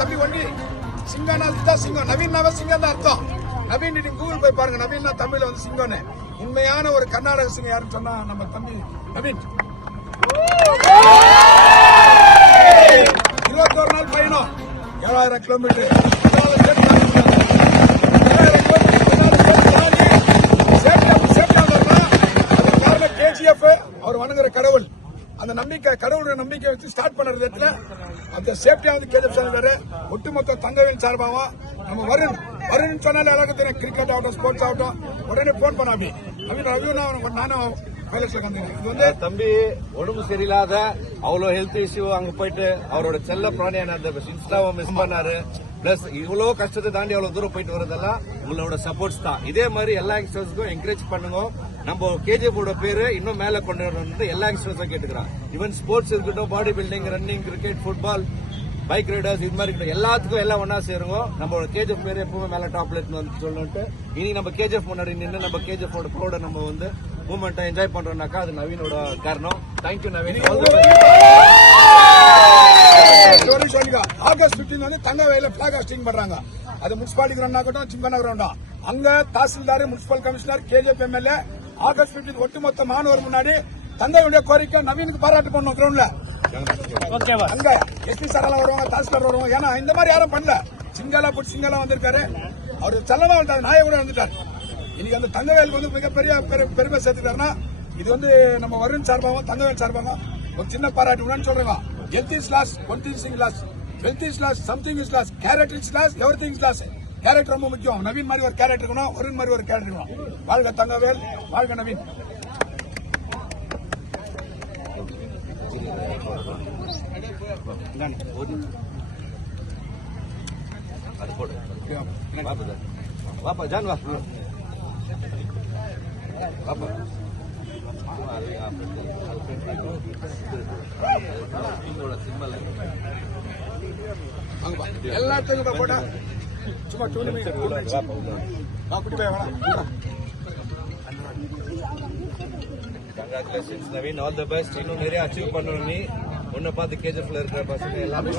தம்பி ஒண்டி சிங்கம்னா சிங்கம், நவீன்னாவே சிங்கம் தான் அர்த்தம். நவீன் நீங்க கூகுள் போய் பாருங்க, நவீன்னா தமிழ்ல வந்து சிங்கம்னு. உண்மையான ஒரு கர்நாடக சிங்கம் யாருன்னு சொன்னா நம்ம தம்பி நவீன். 21 நாள் பயணம், 7000 கிலோமீட்டர். KGF அவர் வணங்குற கடவுள், அந்த நம்பிக்கை, கடவுளுடைய நம்பிக்கை வச்சு ஸ்டார்ட் பண்ற இடத்துல அந்த சேஃப்டியா வந்து KGF சொன்னாரு. ஒட்டுமொத்த தங்கவேல் சார்பாவும் நம்ம வருண் சொன்னாலே எல்லாருக்கும் தெரியும். கிரிக்கெட் ஆகட்டும், ஸ்போர்ட்ஸ் ஆகட்டும், உடனே போன் பண்ண அப்படி நானும் இது வந்து தம்பி உடம்பு சரியில்லாத அவ்வளவு ஹெல்த் இஷ்யூ, அங்க போயிட்டு அவரோட செல்ல பிராணியான அந்த இன்ஸ்டாவை மிஸ் பண்ணாரு. பிளஸ் இவ்வளவு கஷ்டத்தை தாண்டி அவ்வளவு தூரம் போயிட்டு வரதெல்லாம் உங்களோட சப்போர்ட்ஸ் தான். இதே மாதிரி எல்லா யங்ஸ்டர்ஸ்க்கும் என்கரேஜ் பண்ணுங்க. நம்ம KGF பேரு இன்னும் மேல கொண்டு வரணும் எல்லா யங்ஸ்டர்ஸும் கேட்டுக்கிறோம். ஈவன் ஸ்போர்ட்ஸ் இருக்கட்டும், body building, running, cricket, football, bike Riders, இது மாதிரி எல்லாத்துக்கும் எல்லாம் ஒன்னா சேருங்க. நம்மளோட KGF பேரு எப்பவுமே மேல டாப்ல இருந்து சொல்லிட்டு இனி நம்ம KGF முன்னாடி நின்று நம்ம KGF ப்ரௌட நம்ம வந்து மூமெண்ட்டை என்ஜாய் பண்றோம்னாக்கா அது நவீனோட காரணம். தேங்க்யூ நவீன். ஆகஸ்ட் 15 வந்து தங்கவேல பிளாக் ஹாஸ்டிங் பண்றாங்க. அது முனிசிபாலிட்டி கிரவுண்ட் ஆகட்டும், சிம்பனா கிரவுண்டா, அங்க tahsildar, municipal commissioner, KGF MLA August 15 ஒட்டுமொத்த மாணவர் முன்னாடி தங்கவேலுடைய கோரிக்கை நவீனுக்கு பாராட்டு பண்ணணும் கிரவுண்ட்ல. அங்க SP சார் எல்லாம் வருவாங்க, தாசில்தார் வருவாங்க. ஏன்னா இந்த மாதிரி யாரும் பண்ணல. சிங்காலா வந்திருக்காரு, அவரு செல்லமா வந்துட்டாரு, நாயை கூட வந்துட்டாரு. இன்னைக்கு அந்த தங்கவேலுக்கு வந்து மிகப்பெரிய பெருமை சேர்த்துட்டாருன்னா இது வந்து நம்ம வருண் சார்பாகவும் தங்கவேல் சார்பாகவும் ஒரு சின்ன பாராட்டு சொல்றேங்க. Health is lost, one thing is lost. Wealth is lost, something is lost. Character is lost, everything is lost. Character ரொம்ப முக்கியம். நவீன் மாதிரி ஒரு கேரக்டர் இருக்கணும், வருண் மாதிரி ஒரு கேரக்டர் இருக்கணும். வாழ்க தங்கவேல், வாழ்க நவீன். வாப்பா ஜான் வா வாப்பா. எல்லாத்துக்கும் போட்டா சும்மா congratulations Naveen, all the best. இன்னும் நிறைய அச்சீவ் பண்ணணும். நீ உன்னை பார்த்து KGF இருக்கிற பசங்க எல்லாமே